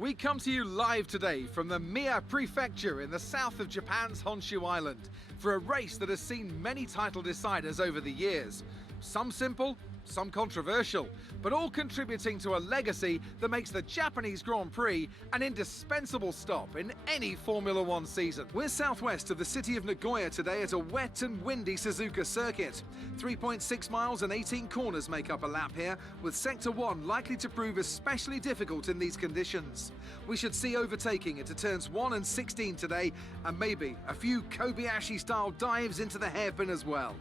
We come to you live today from the Mie Prefecture in the south of Japan's Honshu Island for a race that has seen many title deciders over the years. Some simple, some controversial, but all contributing to a legacy that makes the Japanese Grand Prix an indispensable stop in any Formula One season. We're southwest of the city of Nagoya today at a wet and windy Suzuka circuit. 3.6 miles and 18 corners make up a lap here, with Sector 1 likely to prove especially difficult in these conditions. We should see overtaking into turns 1 and 16 today, and maybe a few Kobayashi-style dives into the hairpin as well.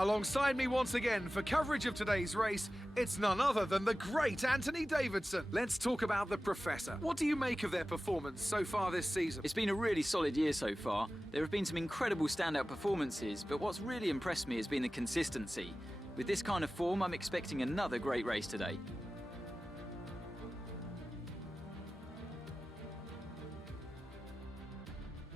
Alongside me once again for coverage of today's race, it's none other than the great Anthony Davidson. Let's talk about the Professor. What do you make of their performance so far this season? It's been a really solid year so far. There have been some incredible standout performances, but what's really impressed me has been the consistency. With this kind of form, I'm expecting another great race today.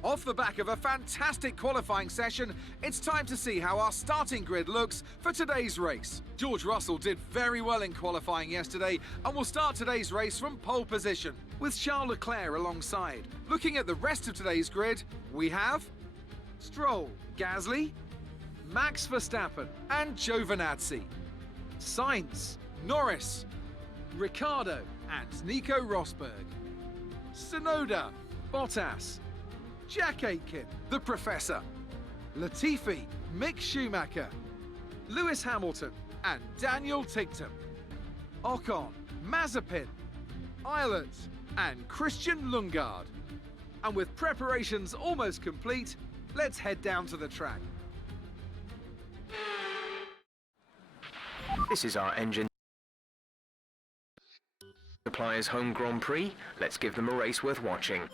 Off the back of a fantastic qualifying session, it's time to see how our starting grid looks for today's race. George Russell did very well in qualifying yesterday and will start today's race from pole position, with Charles Leclerc alongside. Looking at the rest of today's grid, we have Stroll, Gasly, Max Verstappen and Giovinazzi, Sainz, Norris, Ricciardo and Nico Rosberg, Tsunoda, Bottas, Jack Aitken, the Professor, Latifi, Mick Schumacher, Lewis Hamilton and Daniel Ticktum, Ocon, Mazepin, Eilert and Christian Lundgaard. And with preparations almost complete, let's head down to the track. This is our engine supplier's home Grand Prix. Let's give them a race worth watching.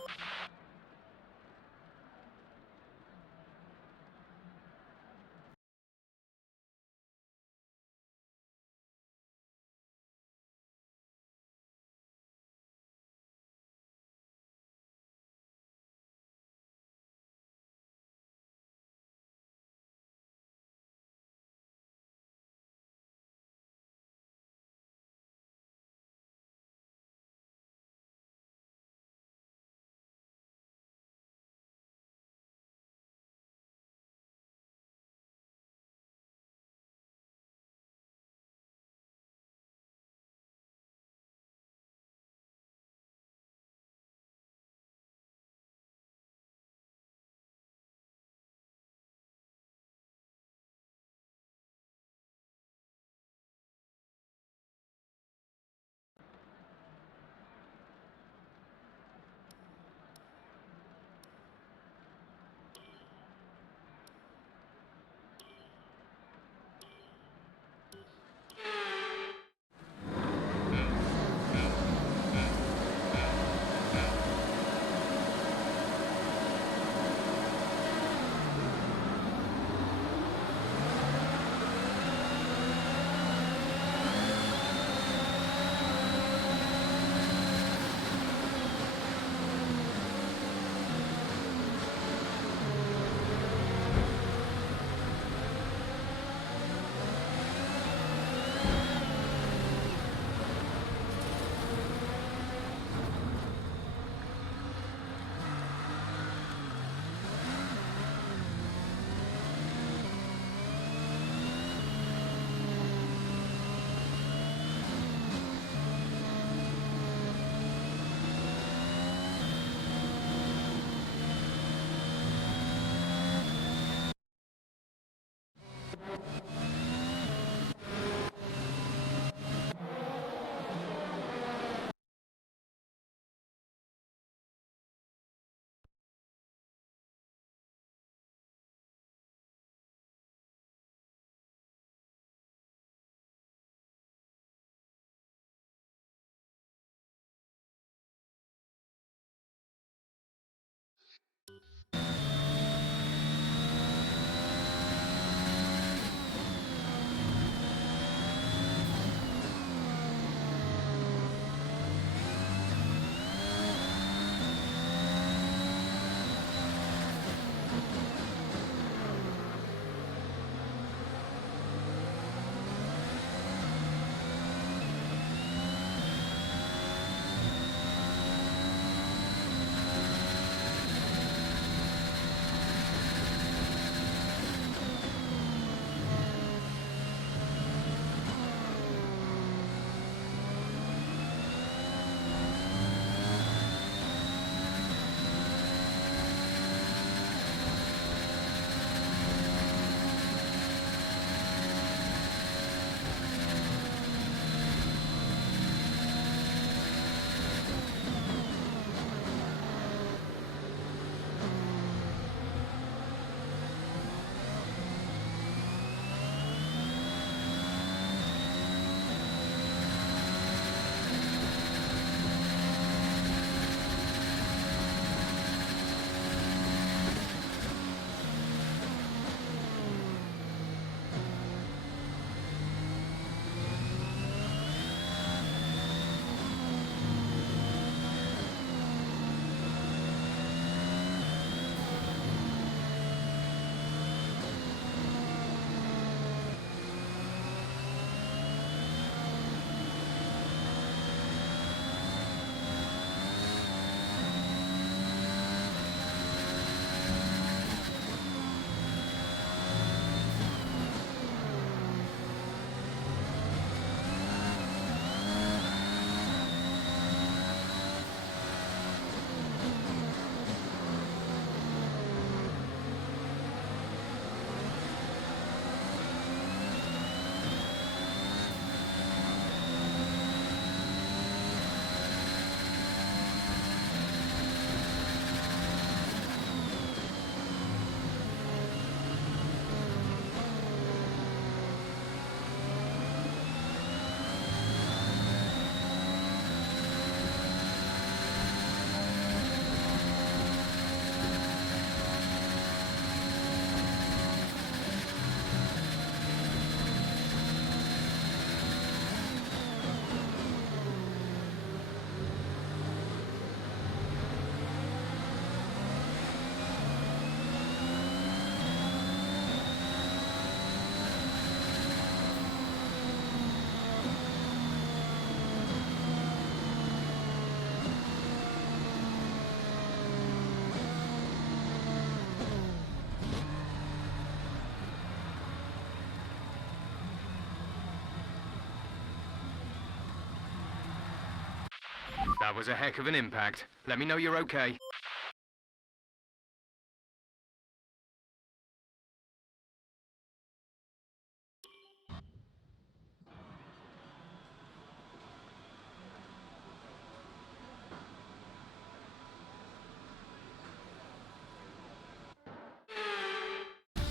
That was a heck of an impact. Let me know you're okay.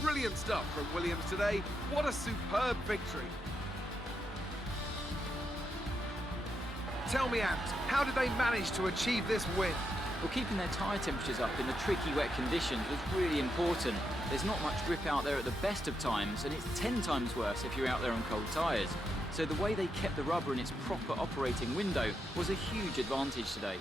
Brilliant stuff from Williams today. What a superb victory. Tell me, Ant, how did they manage to achieve this win? Well, keeping their tyre temperatures up in the tricky wet conditions was really important. There's not much grip out there at the best of times, and it's 10 times worse if you're out there on cold tyres. So the way they kept the rubber in its proper operating window was a huge advantage today.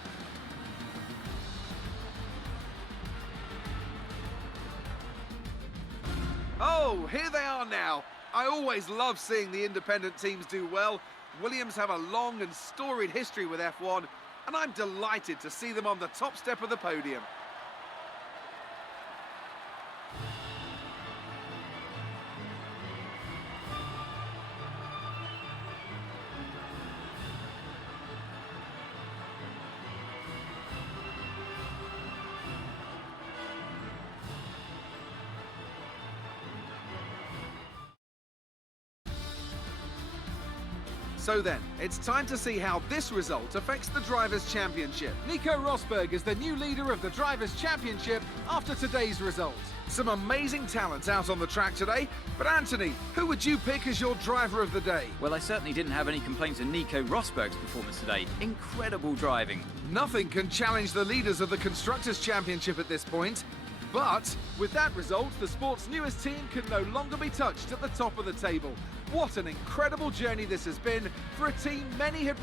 Oh, here they are now. I always love seeing the independent teams do well. Williams have a long and storied history with F1, and I'm delighted to see them on the top step of the podium. So then, it's time to see how this result affects the Drivers' Championship. Nico Rosberg is the new leader of the Drivers' Championship after today's result. Some amazing talent out on the track today, but Anthony, who would you pick as your driver of the day? Well, I certainly didn't have any complaints of Nico Rosberg's performance today. Incredible driving. Nothing can challenge the leaders of the Constructors' Championship at this point. But with that result, the sport's newest team can no longer be touched at the top of the table. What an incredible journey this has been for a team many had